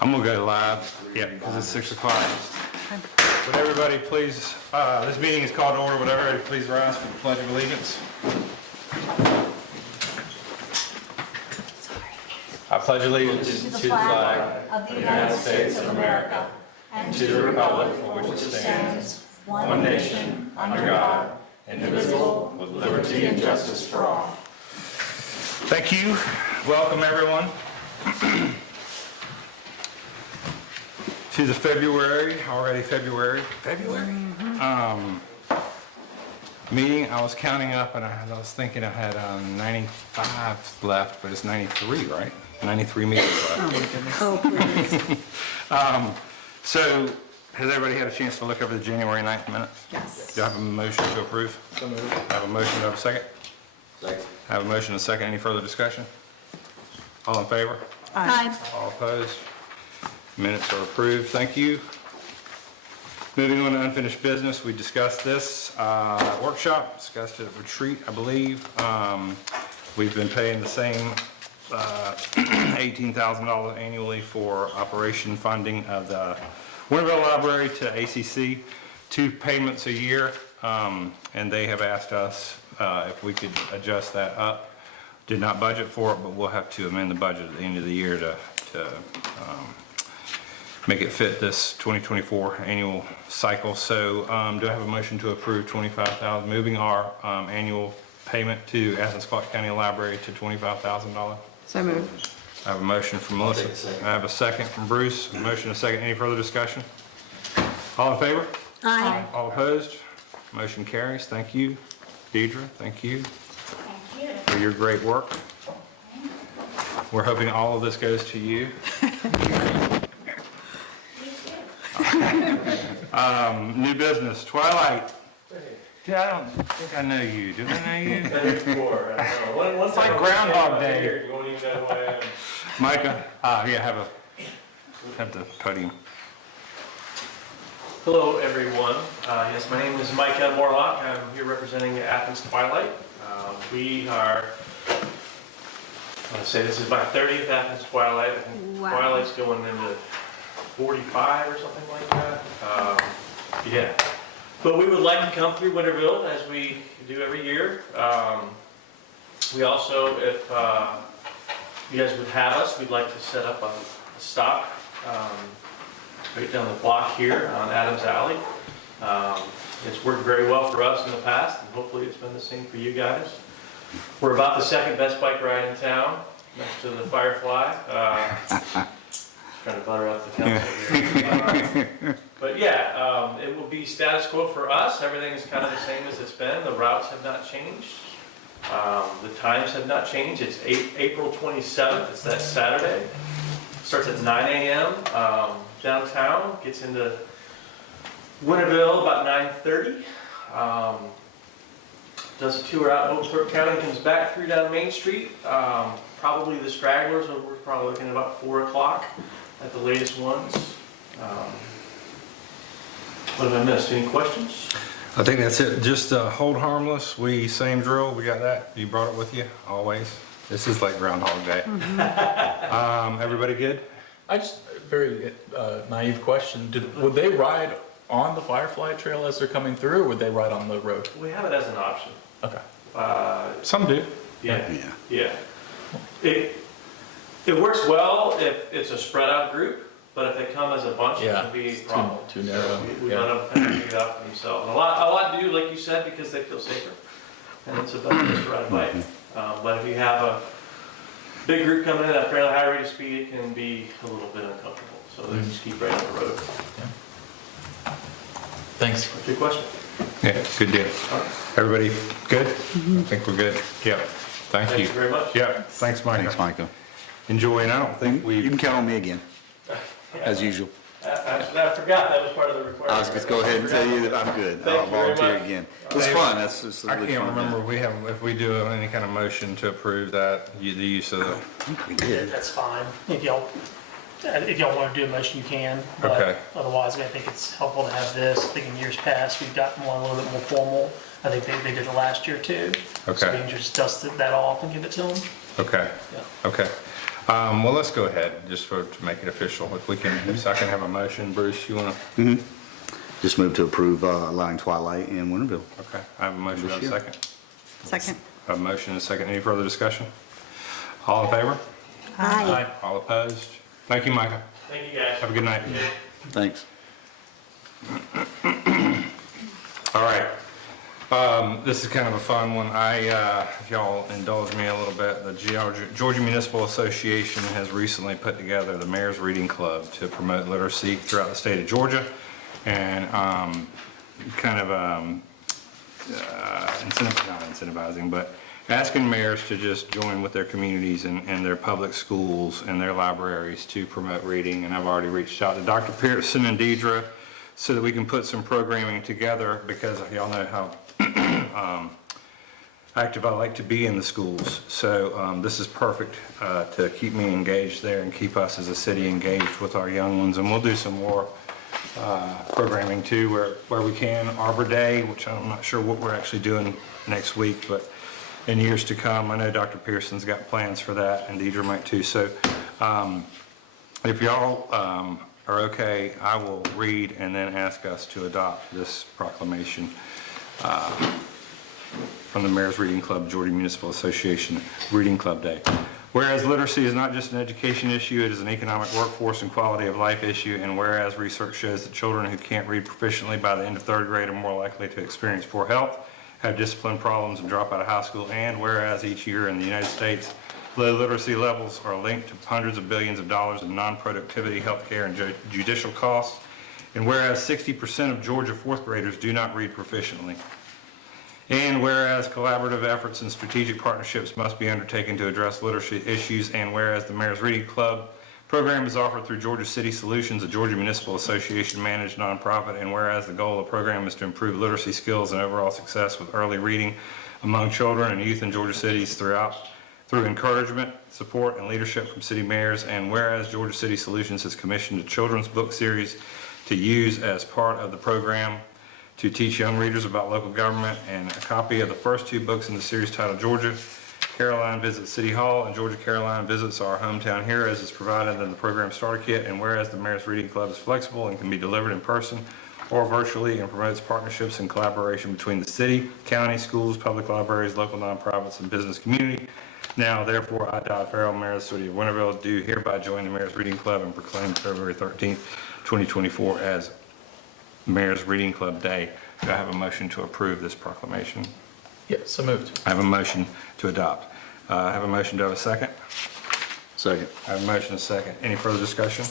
I'm gonna go live, yeah, because it's 6 o'clock. Would everybody please, this meeting is called to order, would everybody please rise for the Pledge of Allegiance? I pledge allegiance to the flag of the United States of America and to the republic for which it stands, one nation, under God, indivisible, with liberty and justice for all. Thank you. Welcome, everyone, to the already February meeting. I was counting up and I was thinking I had 95 left, but it's 93, right? 93 meetings left. Oh, my goodness. Oh, please. So, has everybody had a chance to look over the January 9th minutes? Yes. Do I have a motion to approve? So moved. I have a motion, do I have a second? Second. I have a motion and a second. Any further discussion? All in favor? Aye. All opposed? Minutes are approved. Thank you. Moving on to unfinished business, we discussed this workshop, discussed it at retreat, I believe. We've been paying the same $18,000 annually for operation funding of the Winterville Library to ACC, 2 payments a year, and they have asked us if we could adjust that up. Did not budget for it, but we'll have to amend the budget at the end of the year to make it fit this 2024 annual cycle. So do I have a motion to approve $25,000, moving our annual payment to Athens Clarke County Library to $25,000? So moved. I have a motion from Melissa. take a second. I have a second from Bruce. A motion, a second. Any further discussion? All in favor? Aye. All opposed? Motion carries. Thank you. Deidre, thank you for your great work. We're hoping all of this goes to you. New business, Twilight. Dude, I don't think I know you. Do I know you? It's like Groundhog Day. You won't even know who I am. Micah, yeah, have the podium. Hello, everyone. Yes, my name is Micah Morlock. I'm here representing Athens Twilight. We are, I want to say this is my 30th Athens Twilight. I think Wow. Twilight's going into 45 or something like that. Yeah. But we would like to come through Winterville as we do every year. We also, if you guys would have us, we'd like to set up a stop right down the block here on Adams Alley. It's worked very well for us in the past, and hopefully it's been the same for you guys. We're about the second best bike ride in town, next to the Firefly. Trying to butter up the council here. But yeah, it will be status quo for us. Everything is kind of the same as it's been. The routes have not changed. The times have not changed. It's April 27th. It's that Saturday. Starts at 9 a.m. Downtown. Gets into Winterville about 9:30. Does a tour out in Oglethorpe County. Comes back through down Main Street. Probably the stragglers. We're probably looking at about 4 o'clock at the latest ones. What have I missed? Any questions? I think that's it. Just hold harmless. Same drill. We got that. You brought it with you always. This is like Groundhog Day. Everybody good? I just, very naive question. Would they ride on the Firefly Trail as they're coming through, or would they ride on the road? We have it as an option. Okay. Some do. Yeah. It works well if it's a spread out group, but if they come as a bunch, it Yeah, can be a it's problem. too narrow. We Yeah. let them kind of figure it out for themselves. And a lot to do, like you said, because they feel safer, and it's a better place to ride a bike. But if you have a big group coming in at a fairly high rate of speed, it can be a little bit uncomfortable. So they just keep right on the road. Thanks. Good question. Yeah, good deal. All right. Everybody good? I think we're good. Yep. Thank Thank you. you very much. Yep. Thanks, Micah. Thanks, Micah. Enjoy, and I don't think You we. can count on me again, as usual. I forgot that was part of the requirement. I was just go ahead and tell you that I'm good. Thank I'll you very volunteer much. again. It was fun. That's just I really can't fun. remember if we do any kind of motion to approve that, the use of the. I think we did. That's fine. If y'all want to do a motion, you can. Okay. But otherwise, I think it's helpful to have this. I think in years past, we've gotten one a little bit more formal. I think they did it last year too. So Okay. we can just dust that off and give it to them. Okay. Yeah. Okay. Well, let's go ahead, just to make it official. If I can have a motion, Bruce, you wanna? Just move to approve allowing Twilight in Winterville. Okay, I have a motion, have a second. Second. I have a motion and a second. Any further discussion? All in favor? Aye. All opposed? Thank you, Micah. Thank you, guys. Have a good night. Thanks. All right. This is kind of a fun one. If y'all indulge me a little bit, the Georgia Municipal Association has recently put together the Mayor's Reading Club to promote literacy throughout the state of Georgia. And kind of not incentivizing, but asking mayors to just join with their communities and their public schools and their libraries to promote reading. And I've already reached out to Dr. Pearson and Deidre so that we can put some programming together, because y'all know how active I like to be in the schools. So this is perfect to keep me engaged there and keep us as a city engaged with our young ones. And we'll do some more programming too, where we can. Arbor Day, which I'm not sure what we're actually doing next week, but in years to come, I know Dr. Pearson's got plans for that, and Deidre might too. So if y'all are okay, I will read and then ask us to adopt this proclamation from the Mayor's Reading Club, Georgia Municipal Association Reading Club Day. Whereas literacy is not just an education issue, it is an economic, workforce, and quality of life issue. And whereas research shows that children who can't read proficiently by the end of third grade are more likely to experience poor health, have discipline problems, and drop out of high school. And whereas each year in the United States, low literacy levels are linked to hundreds of billions of dollars in non-productivity, healthcare, and judicial costs. And whereas 60% of Georgia fourth graders do not read proficiently. And whereas collaborative efforts and strategic partnerships must be undertaken to address literacy issues, and whereas the Mayor's Reading Club program is offered through Georgia City Solutions, a Georgia Municipal Association managed nonprofit, and whereas the goal of the program is to improve literacy skills and overall success with early reading among children and youth in Georgia cities through encouragement, support, and leadership from city mayors, and whereas Georgia City Solutions has commissioned a children's book series to use as part of the program to teach young readers about local government, and a copy of the first two books in the series titled Georgia Caroline Visits City Hall and Georgia Caroline Visits Our Hometown Heroes is provided in the program starter kit. And whereas the Mayor's Reading Club is flexible and can be delivered in person or virtually, and promotes partnerships and collaboration between the city, county, schools, public libraries, local nonprofits, and business community. Now, therefore, I, Todd Farrell, Mayor of the City of Winterville, do hereby join the Mayor's Reading Club and proclaim February 13th, 2024 as Mayor's Reading Club Day. Do I have a motion to approve this proclamation? Yeah, so moved. I have a motion to adopt. I have a motion. Do I have a second? Second. I have a motion and a second. Any further discussion?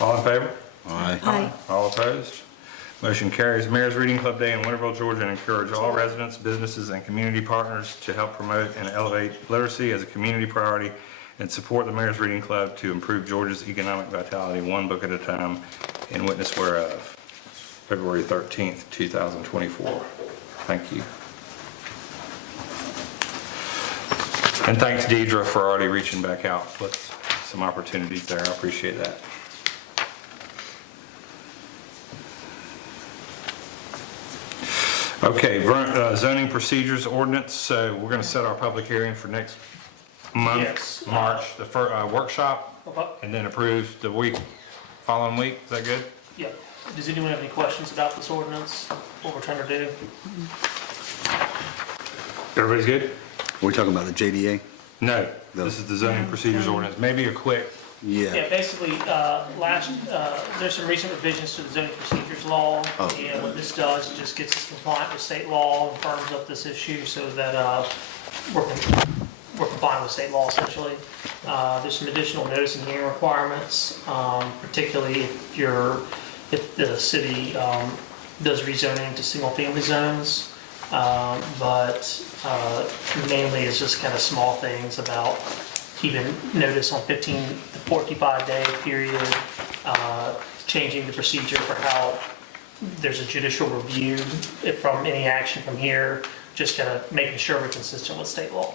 All in favor? Aye. Aye. All opposed? Motion carries. Mayor's Reading Club Day in Winterville, Georgia, and encourage all residents, businesses, and community partners to help promote and elevate literacy as a community priority, and support the Mayor's Reading Club to improve Georgia's economic vitality one book at a time, in witness whereof. February 13th, 2024. Thank you. And thanks, Deidre, for already reaching back out with some opportunities there. I appreciate that. Okay, zoning procedures ordinance. So we're going to set our public hearing for next month, Yes. March, the workshop, Okay. and then approve the following week. Is that good? Yeah. Does anyone have any questions about this ordinance, what we're trying to do? Everybody's good? We're talking about the JDA? No, this is the zoning procedures ordinance. Maybe a quick, Yeah, basically, there's some recent revisions to the zoning procedures law. Oh. And what this does, it just gets us compliant with state law and firms up this issue so that we're complying with state law essentially. There's some additional notice and hearing requirements, particularly if the city does rezoning to single-family zones. But mainly it's just kind of small things about keeping notice on the 45-day period, changing the procedure for how there's a judicial review from any action from here, just kind of making sure we're consistent with state law.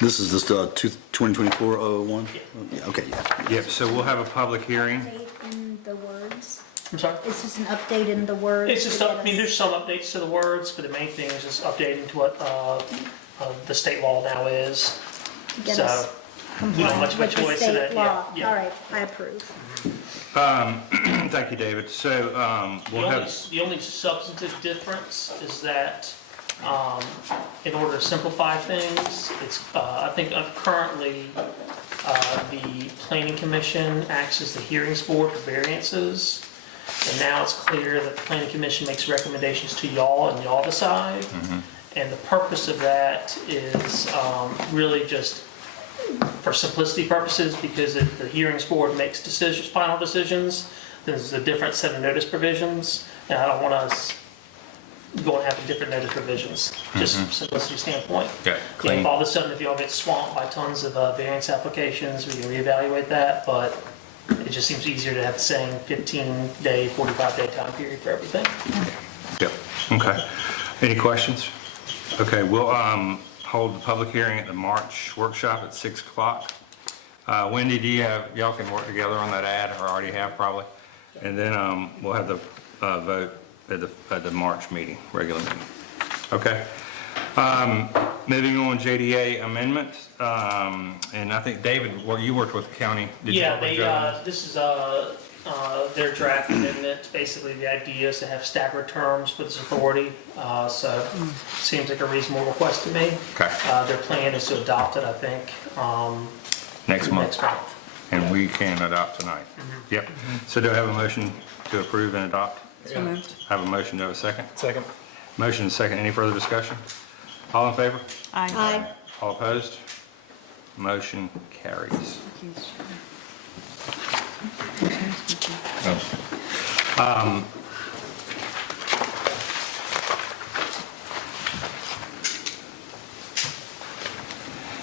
This is just 2024-01? Yeah, okay, yeah. yep, so we'll have a public hearing. Update in the words. I'm sorry? It's just an update in the words. It's just, I mean, there's some updates to the words, but the main thing is just updating to what the state law now is. Get So, us complying much of a with the choice in state it, law. yeah. All right, I approve. Thank you, David. So, we'll have, The only substantive difference is that, in order to simplify things, it's, I think currently, the planning commission acts as the hearings board for variances. And now it's clear that the planning commission makes recommendations to y'all and y'all decide. And the purpose of that is, really just for simplicity purposes, because if the hearings board makes decisions, final decisions, there's a different set of notice provisions, and I don't want us going to have different notice provisions, just from simplicity standpoint. yeah, Yeah, clean. if all of a sudden, if y'all get swamped by tons of variance applications, we can reevaluate that, but it just seems easier to have the same 15-day, 45-day time period for everything. Yep, okay. Any questions? Okay, we'll hold the public hearing at the March workshop at 6 o'clock. Wendy, do you have, y'all can work together on that ad, or already have probably? And then we'll have the vote at the March meeting, regular meeting. Okay. Moving on, JDA amendment, and I think David, well, you worked with the county. Did you Yeah, work with they, Joe? this is their draft amendment. Basically, the idea is to have staggered terms for this authority, so seems like a reasonable request to me. Okay, Their plan is to adopt it, I think, next month, next month. and we can adopt tonight. Yep. So do I have a motion to approve and adopt? So moved. I have a motion, do I have a second? Second. Motion and second, any further discussion? All in favor? Aye. All opposed? Motion carries.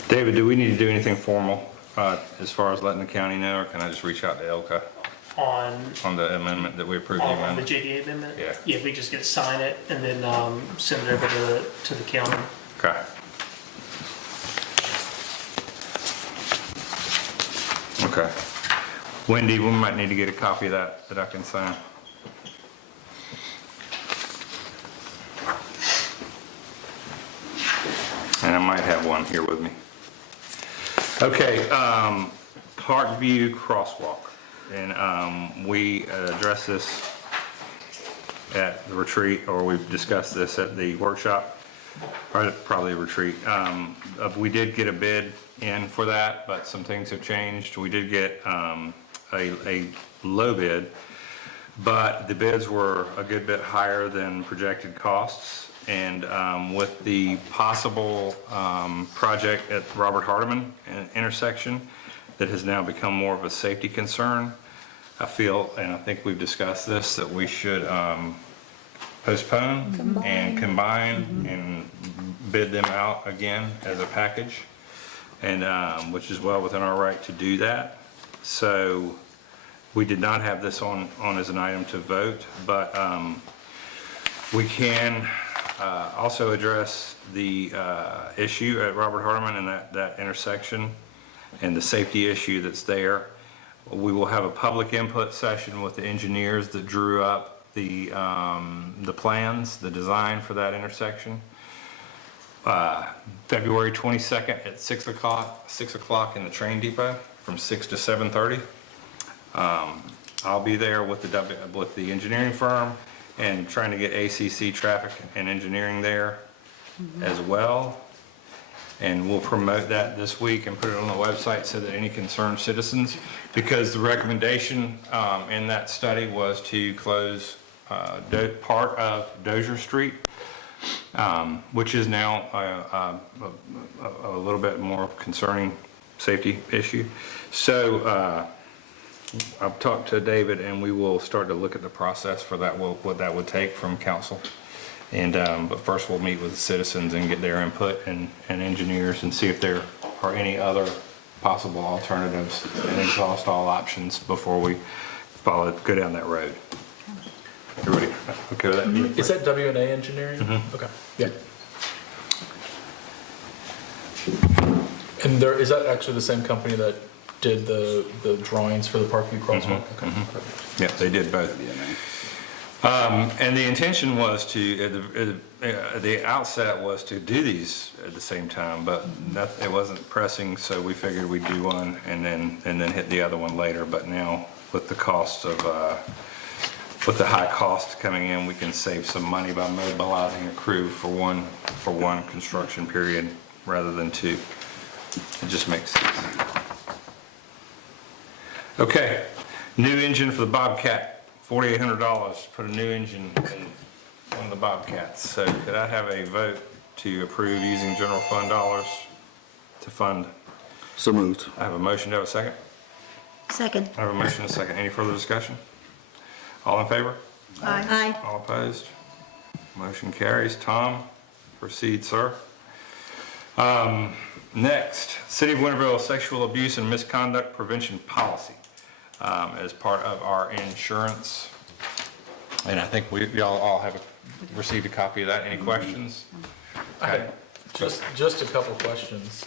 David, do we need to do anything formal as far as letting the county know, or can I just reach out to Elka on the amendment that we approved? On the JDA amendment? Yeah. Yeah, we just get to sign it and then send it over to the county. Okay. Okay. Wendy, we might need to get a copy of that I can sign. And I might have one here with me. Okay, Parkview Crosswalk. And we addressed this at the retreat, or we've discussed this at the workshop, or probably a retreat. We did get a bid in for that, but some things have changed. We did get a low bid, but the bids were a good bit higher than projected costs. And with the possible project at Robert Hardiman intersection that has now become more of a safety concern, I feel, and I think we've discussed this, that we should postpone and combine and bid them out again as a package, and which is well within our right to do that. So we did not have this on as an item to vote, but we can also address the issue at Robert Hardiman and that intersection and the safety issue that's there. We will have a public input session with the engineers that drew up the plans, the design for that intersection. February 22nd at 6 o'clock in the train depot from 6 to 7:30. I'll be there with the engineering firm and trying to get ACC Traffic and Engineering there as well. And we'll promote that this week and put it on the website so that any concerned citizens, because the recommendation in that study was to close part of Dozier Street, which is now a little bit more concerning safety issue. So I've talked to David, and we will start to look at the process for that, what that would take from council. And but first we'll meet with the citizens and get their input and engineers and see if there are any other possible alternatives and exhaust all options before we go down that road. Everybody okay with that? Is that W&A Engineering? Okay, yeah. And is that actually the same company that did the drawings for the Parkview Crosswalk? Okay. Yeah, they did both. And the intention was to, at the outset was to do these at the same time, but it wasn't pressing, so we figured we'd do one and then hit the other one later. But now with the cost of, with the high cost coming in, we can save some money by mobilizing a crew for one construction period rather than two. It just makes sense. Okay, new engine for the Bobcat. $4,800, put a new engine in one of the Bobcats. So could I have a vote to approve using general fund dollars to fund? So moved. I have a motion, do I have a second? Second. I have a motion and a second. Any further discussion? All in favor? Aye. All opposed? Motion carries. Tom, proceed, sir. Next, City of Winterville Sexual Abuse and Misconduct Prevention Policy. As part of our insurance. And I think y'all all have received a copy of that. Any questions? I had just a couple questions.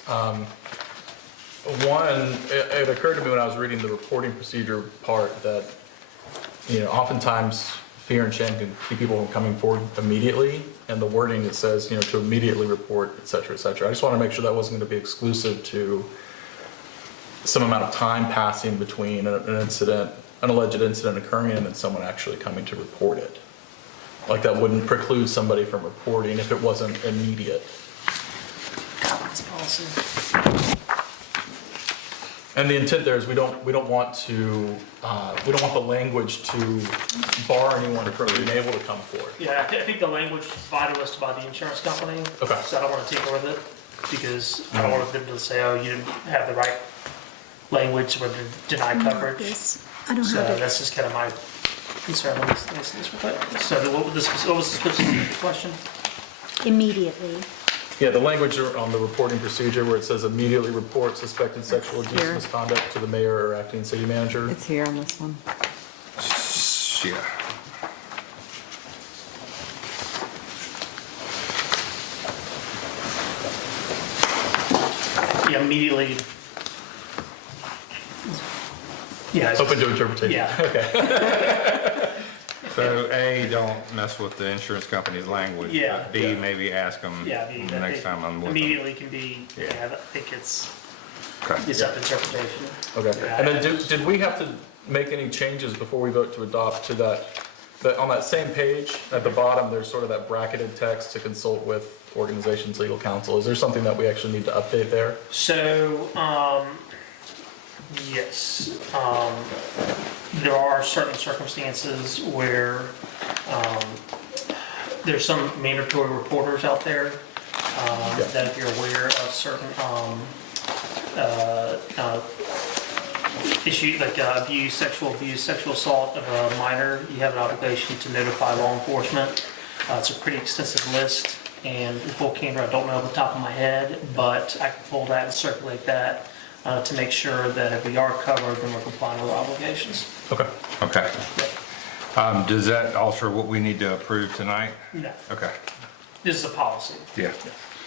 One, it occurred to me when I was reading the reporting procedure part that, oftentimes fear and shame can keep people from coming forward immediately, and the wording that says, to immediately report, et cetera, et cetera. I just want to make sure that wasn't going to be exclusive to some amount of time passing between an alleged incident occurring and then someone actually coming to report it. Like that wouldn't preclude somebody from reporting if it wasn't immediate. This policy. And the intent there is we don't want the language to bar anyone from being able to come forward. Yeah, I think the language is provided us by the insurance company. Okay. So I don't want to tinker with it because I don't want them to say, oh, you didn't have the right language or deny coverage. Yes, I don't So have it. that's just kind of my concern. Let me see this real quick. So what was the specific question? Immediately. Yeah, the language on the reporting procedure where it says immediately report suspected sexual abuse Here. misconduct to the mayor or acting city manager. It's here on this one. Yeah. Yeah, immediately. Yeah. it's- Open to interpretation. Yeah. Okay. So A, don't mess with the insurance company's language. Yeah. But B, maybe ask them Yeah, I mean, I next think time I'm with them. immediately can be, Yeah. yeah, I think it's Okay. up to interpretation. Okay. And then did we have to make any changes before we vote to adopt to that on that same page at the bottom, there's sort of that bracketed text to consult with organizations, legal counsel. Is there something that we actually need to update there? So, yes, there are certain circumstances where, there's some mandatory reporters out there, that if you're aware of certain, issue, like abuse, sexual assault of a minor, you have an obligation to notify law enforcement. It's a pretty extensive list, and in full candor, I don't know off the top of my head, but I can pull that and circulate that to make sure that if we are covered, then we're complying with our obligations. Okay. Okay. Does that alter what we need to approve tonight? No, Okay. this is a policy, Yeah.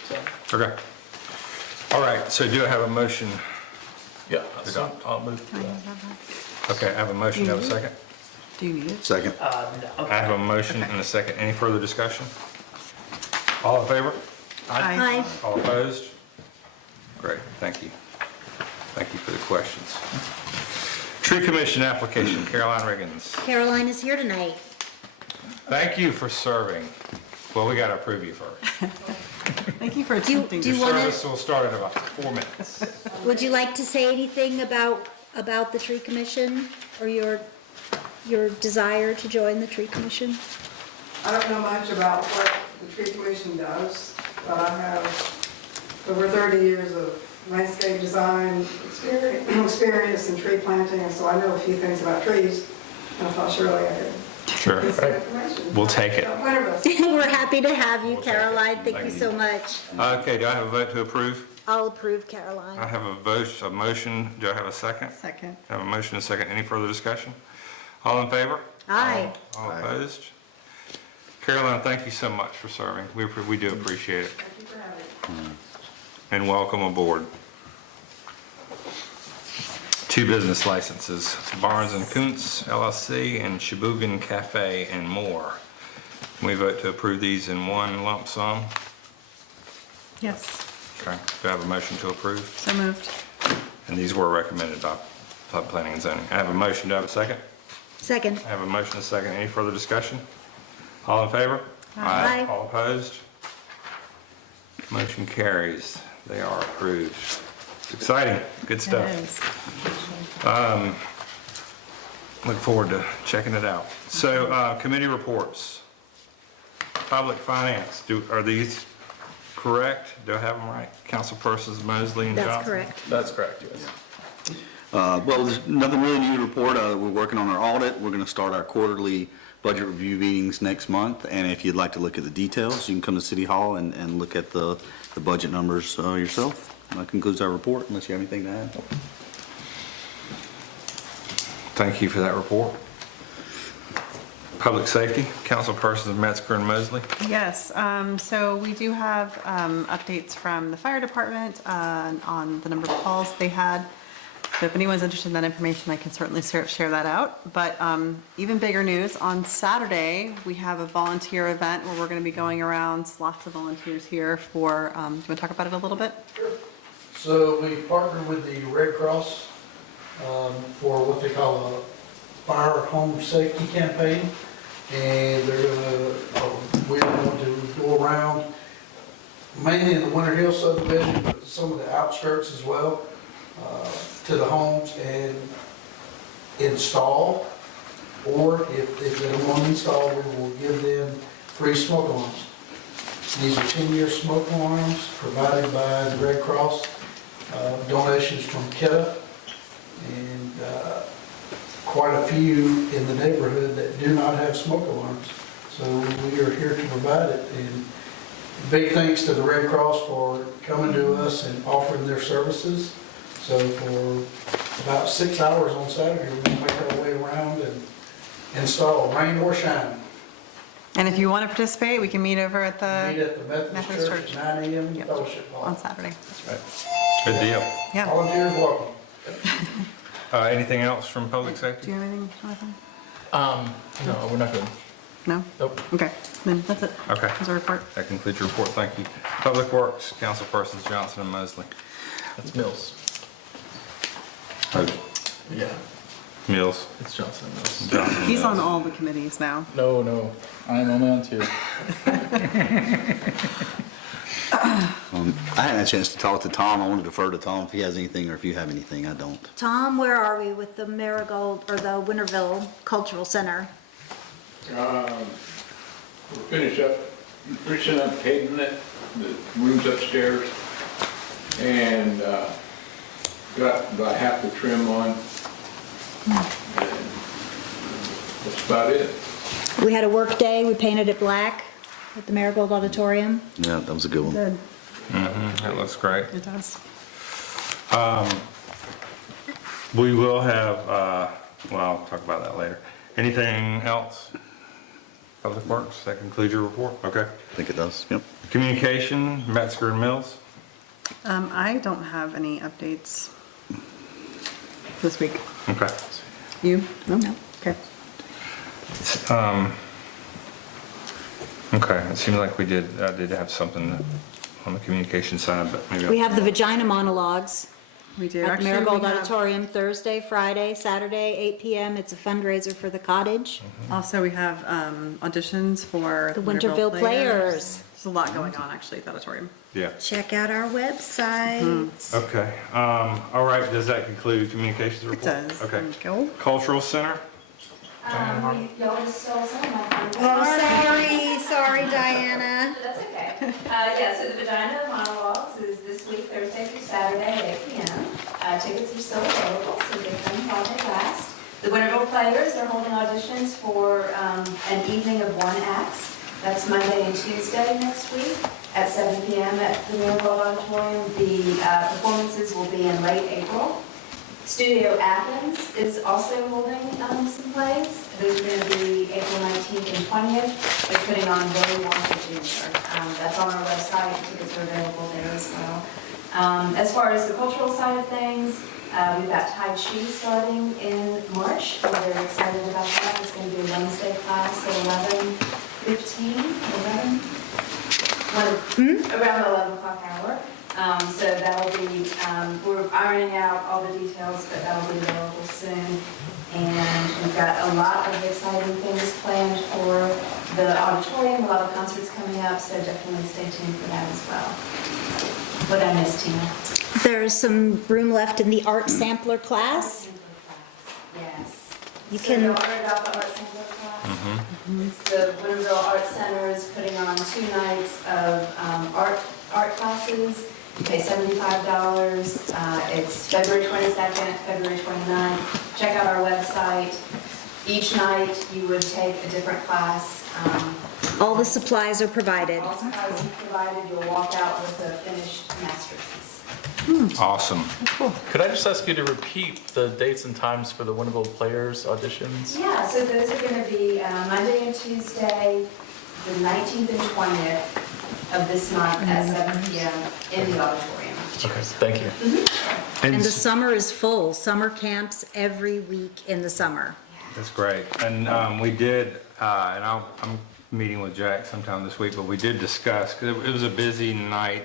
so. Okay. All right, so do I have a motion? Yeah, so I'll move to that. Okay, I have a motion, do I have a second? Do you need it? Second. No. I have a motion and a second. Any further discussion? All in favor? Aye. All opposed? Great, thank you. Thank you for the questions. Tree Commission application, Caroline Riggins. Caroline is here tonight. Thank you for serving. Well, we gotta approve you first. Thank you for Do you- attempting do to. you Your wanna- service will start in about 4 minutes. Would you like to say anything about the tree commission or your desire to join the tree commission? I don't know much about what the tree commission does, but I have over 30 years of landscape design experience in tree planting, and so I know a few things about trees. And I thought surely I could Sure. get some information. We'll take it. We're happy to have you, Caroline. Thank you so much. Okay, do I have a vote to approve? I'll approve, I Caroline. have a motion. Do I have a second? Second. I have a motion and a second. Any further discussion? All in favor? Aye. All opposed? Caroline, thank you so much for serving. We do appreciate it. Thank you for having me. And welcome aboard. Two business licenses, Barnes and Koontz LLC and Sheboygan Cafe and More. We vote to approve these in one lump sum. Yes, Okay, do I have a motion to approve? so moved. And these were recommended by planning and zoning. I have a motion, do I have a second? Second. I have a motion and a second. Any further discussion? All in favor? Aye. All opposed? Motion carries. They are approved. It's exciting, good stuff. It is. Look forward to checking it out. So, committee reports. Public finance, are these correct? Do I have them right? Councilpersons Mosley and Johnson? That's correct. That's correct, yes. Well, there's nothing really new to report. We're working on our audit. We're going to start our quarterly budget review meetings next month. And if you'd like to look at the details, you can come to City Hall and look at the budget numbers yourself. That concludes our report, unless you have anything to add. Thank you for that report. Public safety, Councilpersons Metzger and Mosley. Yes, so we do have updates from the fire department on the number of calls they had. So if anyone's interested in that information, I can certainly share that out. But even bigger news, on Saturday, we have a volunteer event where we're going to be going around, lots of volunteers here for, do you want to talk about it a little bit? So we partnered with the Red Cross for what they call a fire home safety campaign. And they're we're going to go around mainly in the Winter Hill subdivision, but some of the outskirts as well, to the homes and install, or if they don't want to install, we will give them free smoke alarms. These are 10-year smoke alarms provided by the Red Cross, donations from KETA, and quite a few in the neighborhood that do not have smoke alarms. So we are here to provide it. And big thanks to the Red Cross for coming to us and offering their services. So for about 6 hours on Saturday, we're gonna make our way around and install, rain or shine. And if you want to participate, we can meet over at Meet the, at the Methodist Methodist Church Church. at 9 a.m. in Yep. Fellowship on Hall. Saturday. Good deal. Yeah. Volunteers welcome. Anything else from public Do safety? you have anything, Jonathan? No, we're not good. No? Nope. Okay, then that's it. Okay. That's our report. That concludes your report, thank you. Public Works, Councilpersons Johnson and Mosley. That's Mills. Yeah, Mills. it's Johnson and Mills. Johnson and He's on Mills. all the committees now. No, I'm only on 2. I hadn't had a chance to talk to Tom. I want to defer to Tom if he has anything, or if you have anything, I don't. Tom, where are we with the Marigold, or the Winterville Cultural Center? We're finishing up paving it, the rooms upstairs, and got about half the trim on. And that's about it. We had a work day, we painted it black at the Marigold Auditorium. Yeah, that was a good one. Good. That looks great. It does. We will have, well, I'll talk about that later. Anything else? Public Works, that concludes your report? Okay. I think it does, yep. Communication, Metzger and Mills. I don't have any updates this week. Okay. You? No? No. Okay. Okay, it seems like we did have something on the communication side, but maybe. We have the vagina monologues We do. at the Actually, Marigold we have- Auditorium Thursday, Friday, Saturday, 8 p.m. It's a fundraiser for the cottage. Also, we have auditions for The Winterville Players. There's a lot going on, actually, at the auditorium. Yeah, Check out our website. okay. All right, does that conclude communications It report? does. Okay. Thank you. Cultural Center? Y'all still some my Oh, sorry, Diana. That's okay. Yeah, so the Vagina Monologues is this week, Thursday through Saturday at 8 p.m. Tickets are still available, so get them while they last. The Winterville Players are holding auditions for an evening of one acts. That's Monday and Tuesday next week at 7 p.m. at the Marigold Auditorium. The performances will be in late April. Studio Athens is also holding some plays. Those are going to be April 19th and 20th. They're putting on Willy Wonka Jr. That's on our website. Tickets are available there as well. As far as the cultural side of things, We've got Tai Chi starting in March. We're very excited about that. It's going to be a Wednesday class at 11:15, around the 11 o'clock hour. So that'll be, we're ironing out all the details, but that'll be available soon. And we've got a lot of exciting things planned for the auditorium, a lot of concerts coming up, so definitely stay tuned for that as well. What I missed, Tina? There's some room left in the art sampler class. Yes. You So can- you heard about the art sampler class? It's the Winterville Art Center is putting on 2 nights of art classes. You pay $75. It's February 22nd, February 29th. Check out our website. Each night you would take a different class. All the supplies are provided. All supplies are provided. You'll walk out with a finished masterpiece. Awesome. Could I just ask you to repeat the dates and times for the Winterville Players auditions? Yeah, so those are going to be Monday and Tuesday, the 19th and 20th of this month at 7 p.m. in the auditorium. Okay, thank you. And the summer is full. Summer camps every week in the summer. That's great. And we did, and I'm meeting with Jack sometime this week, but we did discuss, because it was a busy night,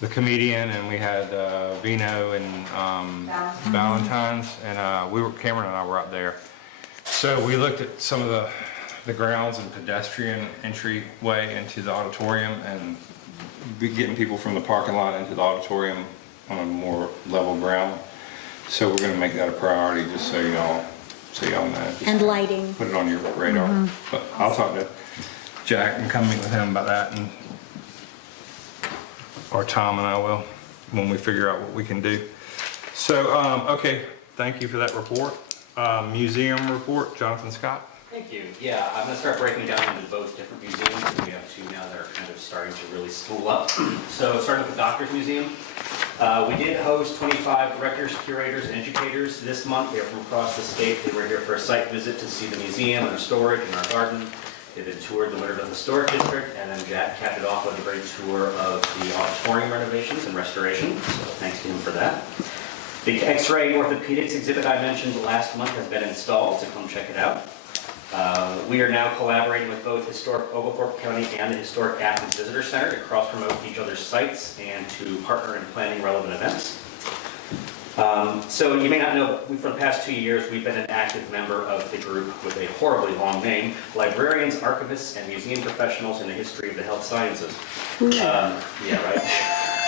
the comedian, and we had Vino and Valentine's, and Cameron and I were up there. So we looked at some of the grounds and pedestrian entryway into the auditorium, and getting people from the parking lot into the auditorium on a more level ground. So we're gonna make that a priority, just so y'all know. Just And lighting. put it on your radar. But I'll talk to Jack and come meet with him about that, and or Tom and I will, when we figure out what we can do. So, okay, thank you for that report. Museum report, Jonathan Scott. Thank you. Yeah, I'm going to start breaking down into both different museums. We have 2 now that are kind of starting to really spool up. So starting with the Doctors Museum, we did host 25 directors, curators, and educators this month. They were from across the state. They were here for a site visit to see the museum and our storage and our garden. They then toured the Winterville Historic District, and then Jack capped it off with a great tour of the auditorium renovations and restoration. So thanks to him for that. The X-ray orthopedics exhibit I mentioned last month has been installed, so come check it out. We are now collaborating with both Historic Oglethorpe County and the Historic Athens Visitor Center to cross-promote each other's sites and to partner in planning relevant events. So you may not know, for the past 2 years, we've been an active member of the group with a horribly long name, Librarians, Archivists, and Museum Professionals in the History of the Health Sciences. Yeah, right.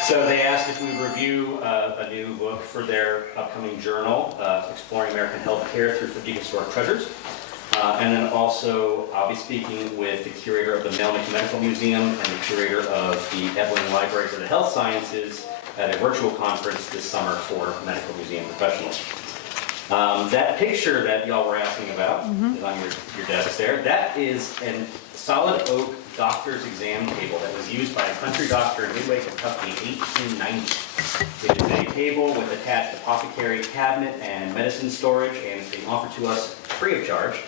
So they asked if we review a new book for their upcoming journal, Exploring American Healthcare Through 50 Historic Treasures. And then also, I'll be speaking with the curator of the Melnick Medical Museum and the curator of the Evelyn Library for the Health Sciences at a virtual conference this summer for medical museum professionals. That picture that y'all were asking about is on your desk there. That is a solid oak doctor's exam table that was used by a country doctor in Midway, Kentucky in 1890. It is a table with attached apothecary cabinet and medicine storage, and it's being offered to us free of charge.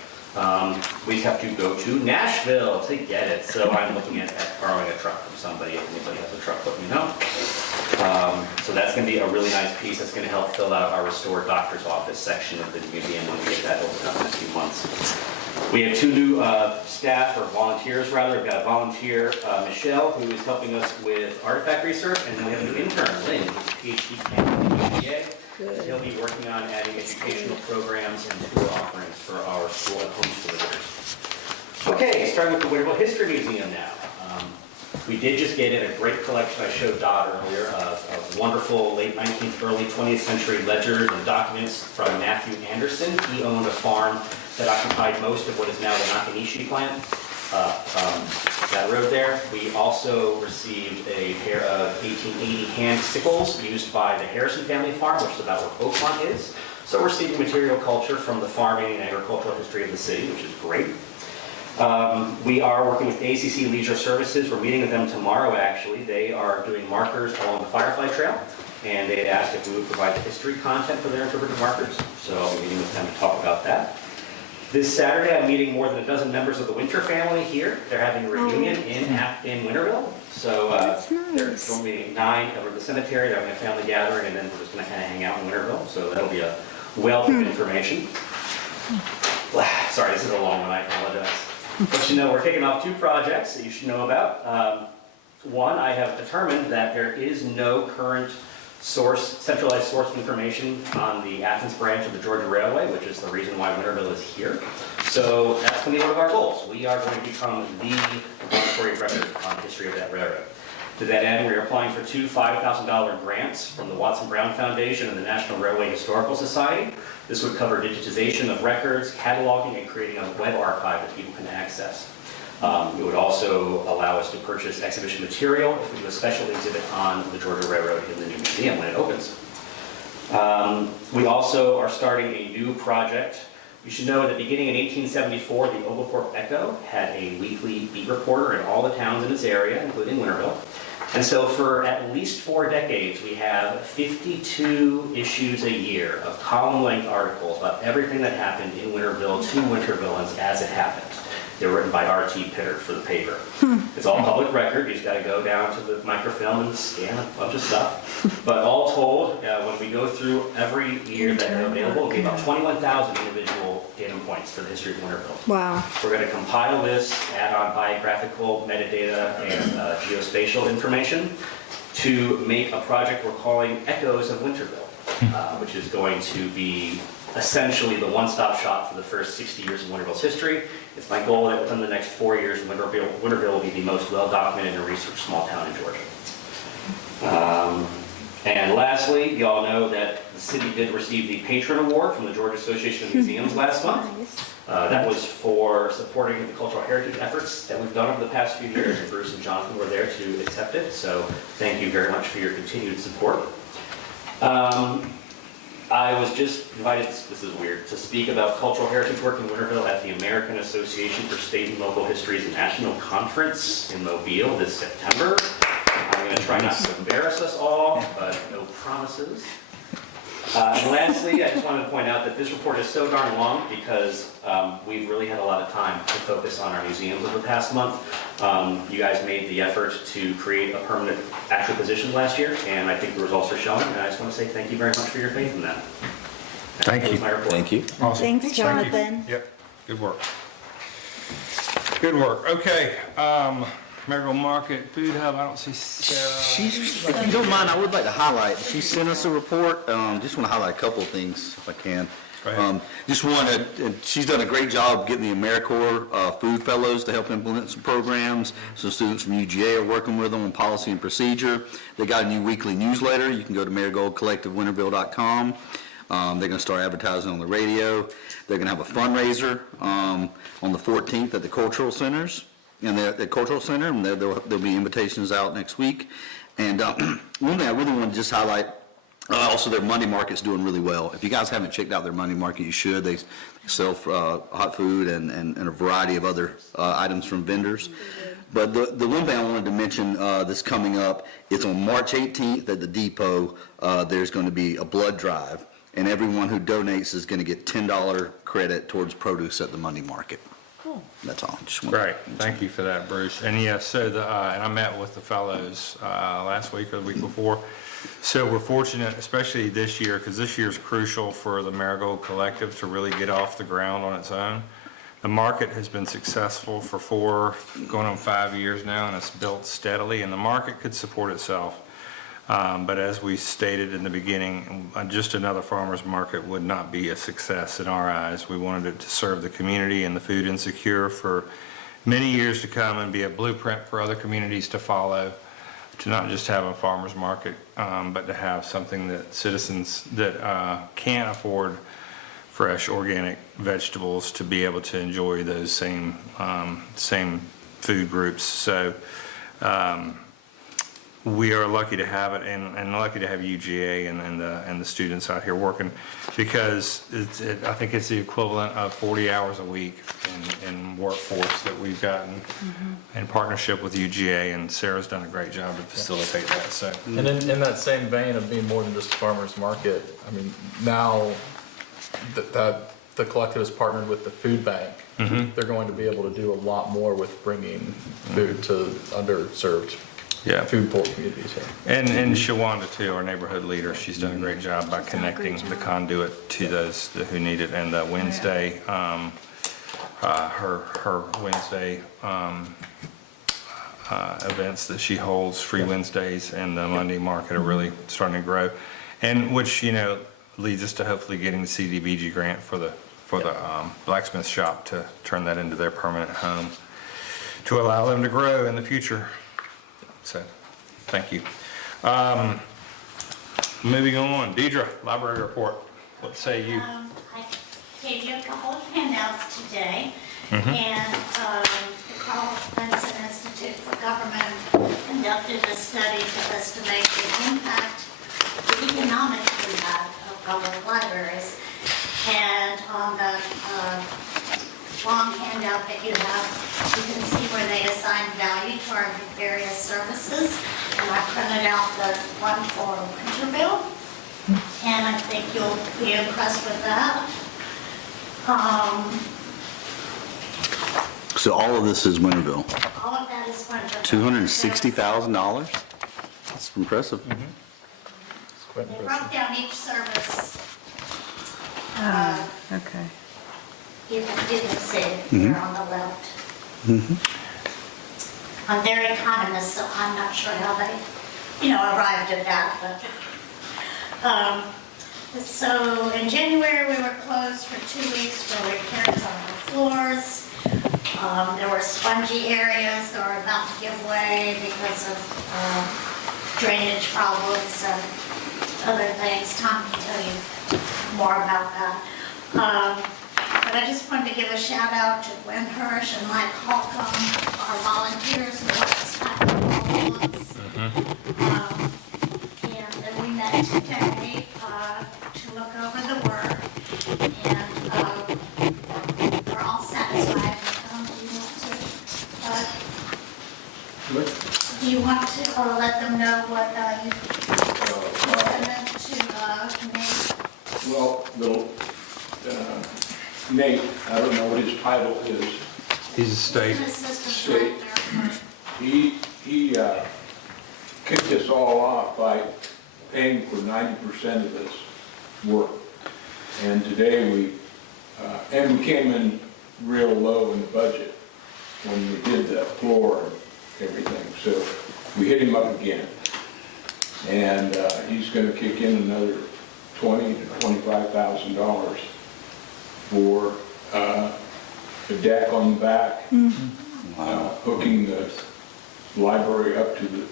We have to go to Nashville to get it, so I'm looking at borrowing a truck from somebody. If anybody has a truck, let me know. So that's going to be a really nice piece that's going to help fill out our restored doctor's office section of the museum when we get that opened up in a few months. We have 2 new staff, or volunteers rather. We've got a volunteer, Michelle, who is helping us with artifact research, and then we have a new intern, Lynn, who's a PhD candidate at UVA. He'll be working on adding educational programs and tour offerings for our school and homeschool visitors. Okay, starting with the Winterville History Museum now. We did just get in a great collection I showed Dot earlier of wonderful late 19th, early 20th century ledgers and documents from Matthew Anderson. He owned a farm that occupied most of what is now the Nakanishi plant. That road there. We also received a pair of 1880 hand sickles used by the Harrison family farm, which is about where Oakmont is. So we're receiving material culture from the farming and agricultural history of the city, which is great. We are working with ACC Leisure Services. We're meeting with them tomorrow, actually. They are doing markers along the Firefly Trail, and they had asked if we would provide the history content for their interpretive markers. So I'll be meeting with them to talk about that. This Saturday, I'm meeting more than a dozen members of the Winter family here. They're having a reunion in Winterville. So That's there's nice. going to be 9 over at the cemetery. They're having a family gathering, and then we're just going to kind of hang out in Winterville. So that'll be a wealth of information. Sorry, this is a long one. I apologize. But you know, we're kicking off 2 projects that you should know about. One, I have determined that there is no current centralized source of information on the Athens branch of the Georgia Railway, which is the reason why Winterville is here. So that's going to be one of our goals. We are going to become the repository of record on the history of that railroad. To that end, we are applying for 2 $5,000 grants from the Watson Brown Foundation and the National Railway Historical Society. This would cover digitization of records, cataloging, and creating a web archive that people can access. It would also allow us to purchase exhibition material if we do a special exhibit on the Georgia Railroad in the new museum when it opens. We also are starting a new project. You should know that beginning in 1874, the Oglethorpe Echo had a weekly beat reporter in all the towns in its area, including Winterville. And so for at least 4 decades, we have 52 issues a year of column-length articles about everything that happened in Winterville to Wintervilleans as it happened. They were written by R.T. Pittard for the paper. It's all public record. You just got to go down to the microfilm and scan a bunch of stuff. But all told, when we go through every year that they're available, it'll be about 21,000 individual datum points for the history of Winterville. Wow. We're going to compile this, add on biographical metadata and geospatial information to make a project we're calling Echoes of Winterville, which is going to be essentially the one-stop shop for the first 60 years of Winterville's history. It's my goal that within the next 4 years, Winterville will be the most well-documented and researched small town in Georgia. And lastly, you all know that the city did receive the Patron Award from the Georgia Association of Museums last month. That was for supporting the cultural heritage efforts that we've done over the past few years, and Bruce and Jonathan were there to accept it, so thank you very much for your continued support. I was just invited, this is weird, to speak about cultural heritage work in Winterville at the American Association for State and Local Histories National Conference in Mobile this September. I'm going to try not to embarrass us all, but no promises. And lastly, I just wanted to point out that this report is so darn long because we've really had a lot of time to focus on our museums over the past month. You guys made the effort to create a permanent actual position last year, and I think the results are showing, and I just want to say thank you very much for your faith in that. Thank you. My report. Thank you. Awesome. Thanks, Jonathan. Yep, good work. Good work. Okay, Maryville Market Food Hub, I don't see Sarah. If you don't mind, I would like to highlight, she sent us a report, just want to highlight a couple of things if I can. Go ahead. Just one, she's done a great job getting the AmeriCorps Food Fellows to help implement some programs. So students from UGA are working with them on policy and procedure. They got a new weekly newsletter. You can go to marigoldcollectivewinterville.com. They're going to start advertising on the radio. They're going to have a fundraiser on the 14th at the cultural centers. And the cultural center, and there'll be invitations out next week. And one thing I really want to just highlight, also their Monday market's doing really well. If you guys haven't checked out their Monday market, you should. They sell hot food and a variety of other items from vendors. But the one thing I wanted to mention that's coming up is on March 18th at the depot, there's going to be a blood drive. And everyone who donates is going to get $10 credit towards produce at the Monday market. That's all. Great, thank you for that, Bruce. And yes, so and I met with the fellows last week or the week before. So we're fortunate, especially this year, because this year is crucial for the Marigold Collective to really get off the ground on its own. The market has been successful for 4, going on 5 years now, and it's built steadily, and the market could support itself. But as we stated in the beginning, just another farmer's market would not be a success in our eyes. We wanted it to serve the community and the food insecure for many years to come and be a blueprint for other communities to follow, to not just have a farmer's market, but to have something that citizens that can't afford fresh organic vegetables to be able to enjoy those same food groups. So we are lucky to have it, and lucky to have UGA and the students out here working, because I think it's the equivalent of 40 hours a week in workforce that we've gotten in partnership with UGA, and Sarah's done a great job to facilitate that. So, And in that same vein of being more than just a farmer's market, I mean, now that the collective has partnered with the food bank, Mm-hmm. they're going to be able to do a lot more with bringing food to underserved Yeah. food poor communities here. And Shawanda too, our neighborhood leader, she's done a great job by connecting the conduit to those who need it. And the Wednesday, her Wednesday, events that she holds, Free Wednesdays and the Monday market are really starting to grow. And which, leads us to hopefully getting the CDBG grant for the blacksmith shop to turn that into their permanent home, to allow them to grow in the future. So, thank you. Moving on, Deidre, library report. What say you? I gave you a couple of handouts today, and the Carl Vinson Institute for Government conducted a study to estimate the impact, the economic impact of public libraries. And on the long handout that you have, you can see where they assign value to our various services. And I printed out the one for Winterville, and I think you'll be impressed with that. So all of this is Winterville. All of that is Winterville. $260,000? That's impressive. It's quite They impressive. broke down each service. Okay. You can see it here on the left. I'm their economist, so I'm not sure how they, arrived at that, but. So in January, we were closed for 2 weeks for repairs on the floors. There were spongy areas that were about to give way because of drainage problems and other things. Tom can tell you more about that. But I just wanted to give a shout out to Gwen Hirsch and Mike Holcomb, our volunteers who helped us tackle all of this. And then we met today to look over the work, and we're all satisfied. Do you want to let them know what you recommend to Nate? Well, Nate, I don't know what his title is. He's a state. Assistant State. Director. He kicked us all off by paying for 90% of this work. And today and we came in real low in the budget when we did the floor and everything. So we hit him up again. And he's gonna kick in another $20,000 to $25,000 for the deck on the back, hooking the library up to the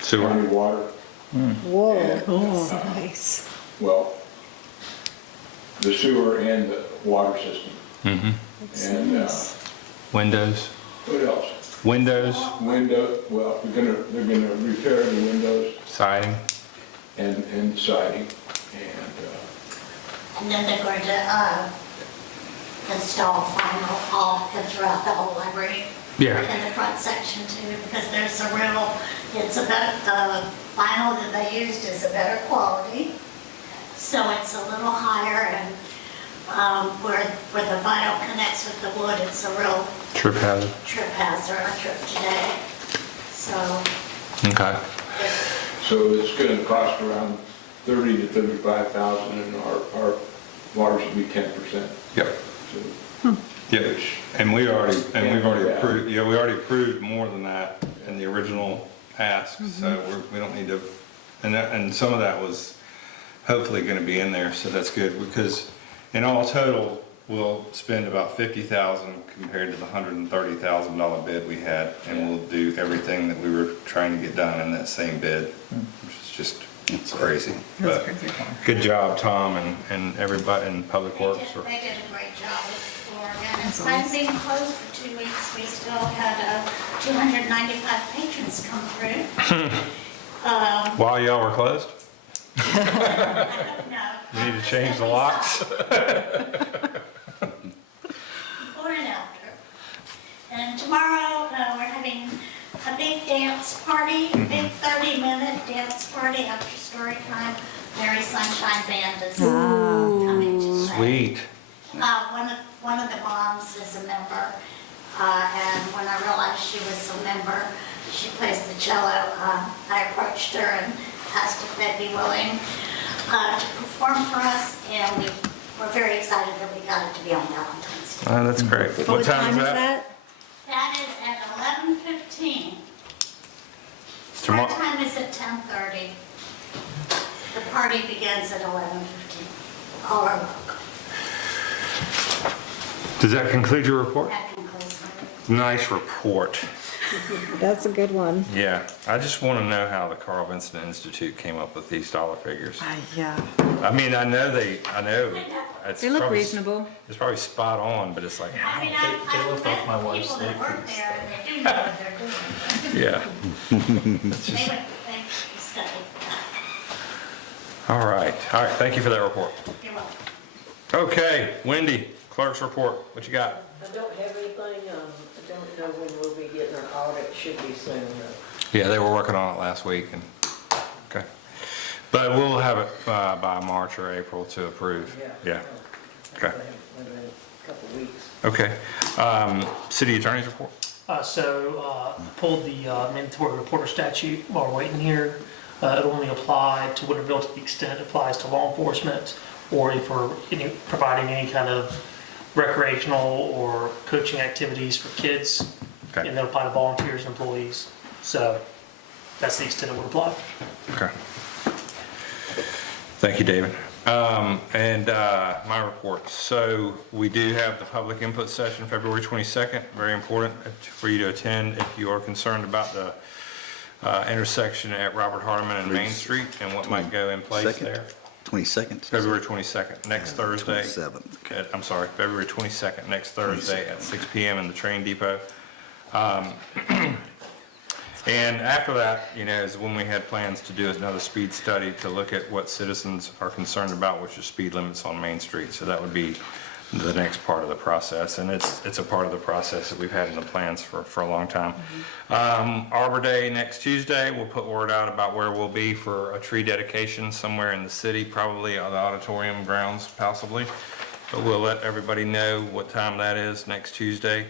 Sewer. county water. Whoa, And, that's nice. Well, the sewer and the water system. That's And nice. Windows. what else? Windows, Well, they're gonna repair the windows siding. and the siding. And then they're going to install vinyl all throughout the whole library. Yeah. In the front section too, because there's the vinyl that they used is a better quality. So it's a little higher, and where the vinyl connects with the wood, it's a real Trip hazard. trip hazard. I tripped today. So Okay. So it's gonna cost around $30,000 to $35,000, and our waters will be 10%. Yep. So Yep. And we've already approved, we already approved more than that in the original ask, so we don't need to, and some of that was hopefully gonna be in there, so that's good, because in all total, we'll spend about $50,000 compared to the $130,000 bid we had, and we'll do everything that we were trying to get done in that same bid, which is just crazy. That's But crazy. good job, Tom, and everybody in Public Works. they did a great job with the floor. And in spite of being closed for 2 weeks, we still had 295 patrons come through. While y'all were closed? No. You need to change the locks? Before and after. And tomorrow, we're having a big dance party, big 30-minute dance party after story time. Mary Sunshine Band is coming to play. Sweet. One of the moms is a member, and when I realized she was a member, she plays the cello. I approached her and asked if they'd be willing to perform for us, and we were very excited that we got it to be on Valentine's Day. Oh, that's great. What time is that? That is at 11:15. Tomorrow. Our time is at 10:30. The party begins at 11:15. All are welcome. Does that conclude your report? That concludes my report. Nice report. That's a good one. Yeah, I just want to know how the Carl Vincent Institute came up with these dollar figures. Yeah. I mean, I know it's They look probably, reasonable. it's probably spot on, but it's like, I mean, They lift off my I've met wife's people that leg work fees. there, and they do know what they're doing. yeah. They study for that. All right, thank you for that report. You're welcome. Okay, Wendy, clerk's report, what you got? I don't have anything, I don't know when we'll be getting our audit, should be soon though. Yeah, they were working on it last week, and, okay. But we'll have it by March or April to approve. Yeah, okay, Maybe in a couple of weeks. okay. City attorney's report? Pulled the mandatory reporter statute while we're waiting here. It only applied to Winterville to the extent it applies to law enforcement, or if we're providing any kind of recreational or coaching activities for kids. Okay. And they'll apply to volunteers and employees. So that's the extent it would apply. Okay. Thank you, David. And my report. So we do have the public input session February 22nd. Very important for you to attend if you are concerned about the intersection at Robert Hardiman and Main Street and what might go in place there. 22nd? February 22nd, next Thursday. 27th. I'm sorry, February 22nd, next Thursday at 6 PM in the train depot. And after that, is when we had plans to do another speed study to look at what citizens are concerned about, which is speed limits on Main Street. So that would be the next part of the process, and it's a part of the process that we've had in the plans for a long time. Arbor Day next Tuesday, we'll put word out about where we'll be for a tree dedication somewhere in the city, probably on the auditorium grounds possibly, but we'll let everybody know what time that is next Tuesday.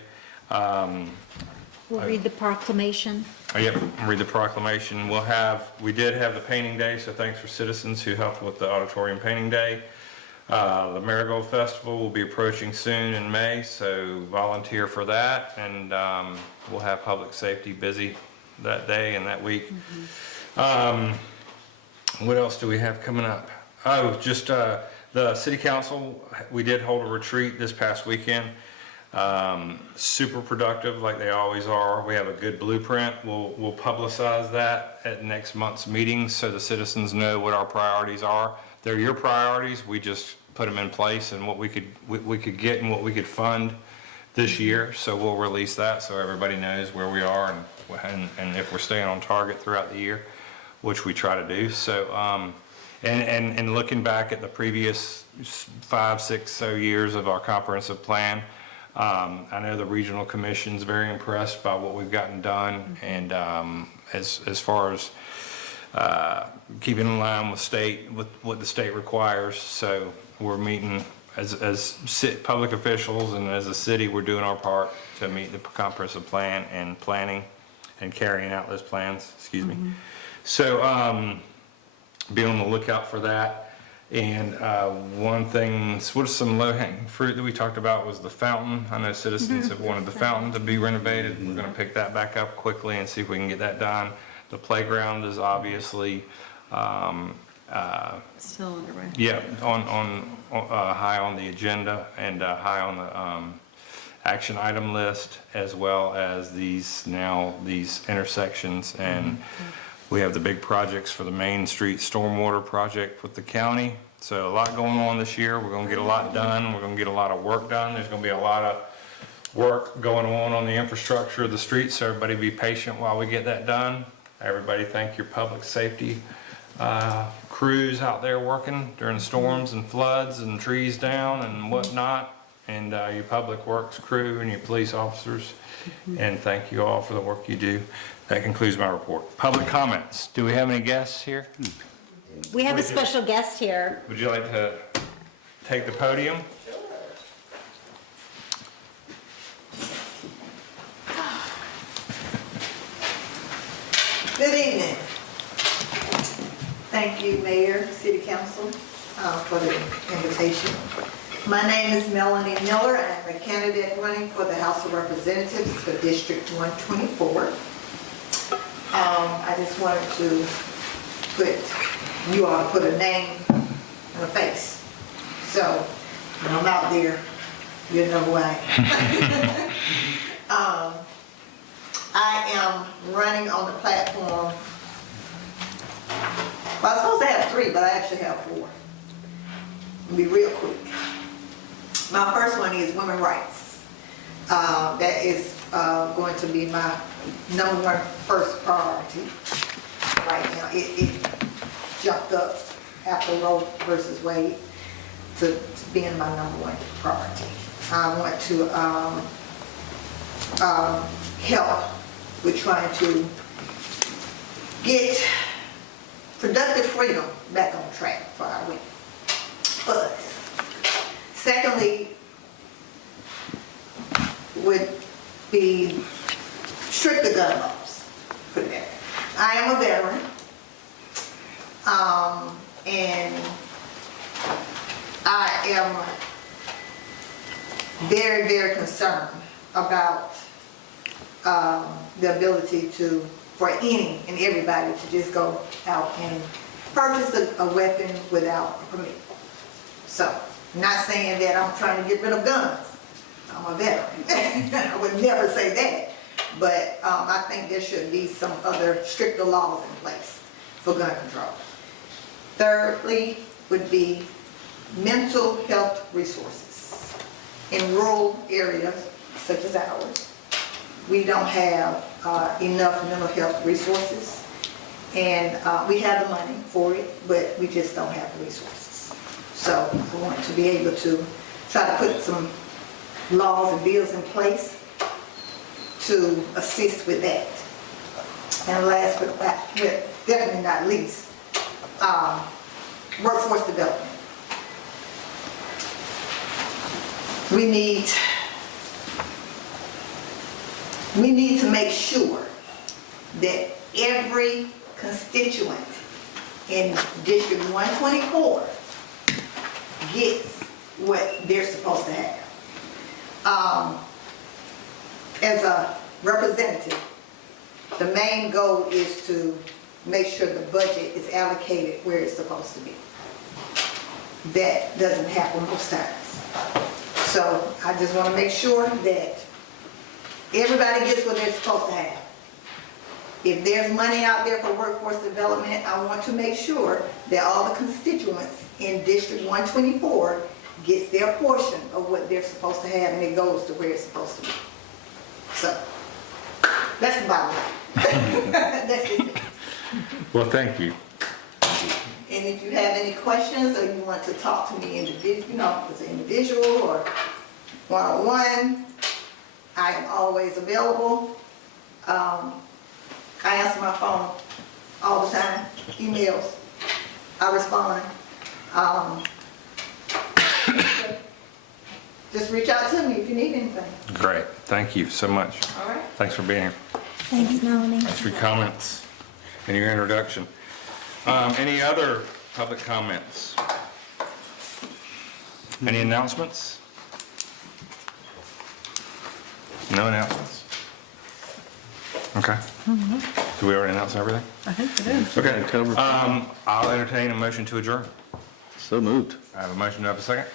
We'll read the proclamation. Yep, read the proclamation. We did have the painting day, so thanks for citizens who helped with the auditorium painting day. The Marigold Festival will be approaching soon in May, so volunteer for that, and we'll have public safety busy that day and that week. What else do we have coming up? Oh, just the city council, we did hold a retreat this past weekend. Super productive like they always are. We have a good blueprint. We'll publicize that at next month's meeting so the citizens know what our priorities are. They're your priorities. We just put them in place and what we could get and what we could fund this year. So we'll release that so everybody knows where we are and if we're staying on target throughout the year, which we try to do. So and looking back at the previous 5, 6 so years of our comprehensive plan, I know the regional commission's very impressed by what we've gotten done, and as far as keeping in line with what the state requires. So we're meeting as public officials and as a city, we're doing our part to meet the comprehensive plan and planning and carrying out those plans. Excuse me. So be on the lookout for that. And one thing, what are some low-hanging fruit that we talked about was the fountain. I know citizens have wanted the fountain to be renovated. We're going to pick that back up quickly and see if we can get that done. The playground is obviously Still underway. yeah, on high on the agenda and high on the action item list, as well as these intersections. And we have the big projects for the Main Street Stormwater project with the county. So a lot going on this year. We're going to get a lot done. We're going to get a lot of work done. There's going to be a lot of work going on the infrastructure of the streets. So everybody be patient while we get that done. Everybody thank your public safety crews out there working during storms and floods and trees down and whatnot. And your public works crew and your police officers. And thank you all for the work you do. That concludes my report. Public comments. Do we have any guests here? We have a special guest here. Would you like to take the podium? Good evening. Thank you, Mayor, City Council, for the invitation. My name is Melanie Miller. I'm a candidate running for the House of Representatives for District 124. I just wanted to you all to put a name and a face. So when I'm out there, you know who I am. I am running on the platform. Well, I was supposed to have 3, but I actually have 4. I'll be real quick. My first one is women's rights. That is going to be my #1 first priority right now. It jumped up after Roe versus Wade to being my #1 priority. I want to help with trying to get productive freedom back on track for our women. But secondly, would be stricter gun laws. Put it there. I am a veteran, and I am very, very concerned about the ability for any and everybody to just go out and purchase a weapon without a permit. So, not saying that I'm trying to get rid of guns. I'm a veteran. I would never say that. But I think there should be some other stricter laws in place for gun control. Thirdly would be mental health resources. In rural areas such as ours, we don't have enough mental health resources, and we have the money for it, but we just don't have the resources. So I want to be able to try to put some laws and bills in place to assist with that. And last but definitely not least, workforce development. We need to make sure that every constituent in District 124 gets what they're supposed to have. As a representative, the main goal is to make sure the budget is allocated where it's supposed to be. That doesn't happen most times. So I just want to make sure that everybody gets what they're supposed to have. If there's money out there for workforce development, I want to make sure that all the constituents in District 124 gets their portion of what they're supposed to have, and it goes to where it's supposed to be. So, that's the bottom line. That's it. Well, thank you. And if you have any questions, or you want to talk to me as an individual or one-on-one, I am always available. I answer my phone all the time, emails, I respond. Just reach out to me if you need anything. Great. Thank you so much. All right. Thanks for being here. Thanks, Melanie. Thanks for your comments and your introduction. Any other public comments? Any announcements? No announcements? Okay. Do we already announce everything? I think it is. Okay. I'll entertain a motion to adjourn. So moved. I have a motion. Do I have a second?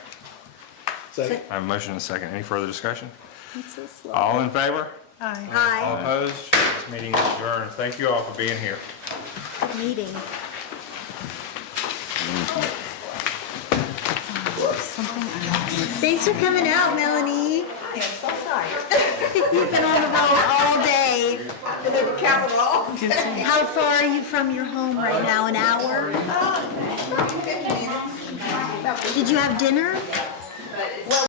Second. I have a motion and a second. Any further discussion? That's so slow. All in favor? Aye. All Hi, opposed? This meeting is adjourned. Thank you all for being here. meeting. Thanks for coming out, Melanie. I am so tired. You've been on the road all day. I've been in the Capitol all day. How far are you from your home right now? An hour? 15 minutes. Did you have dinner?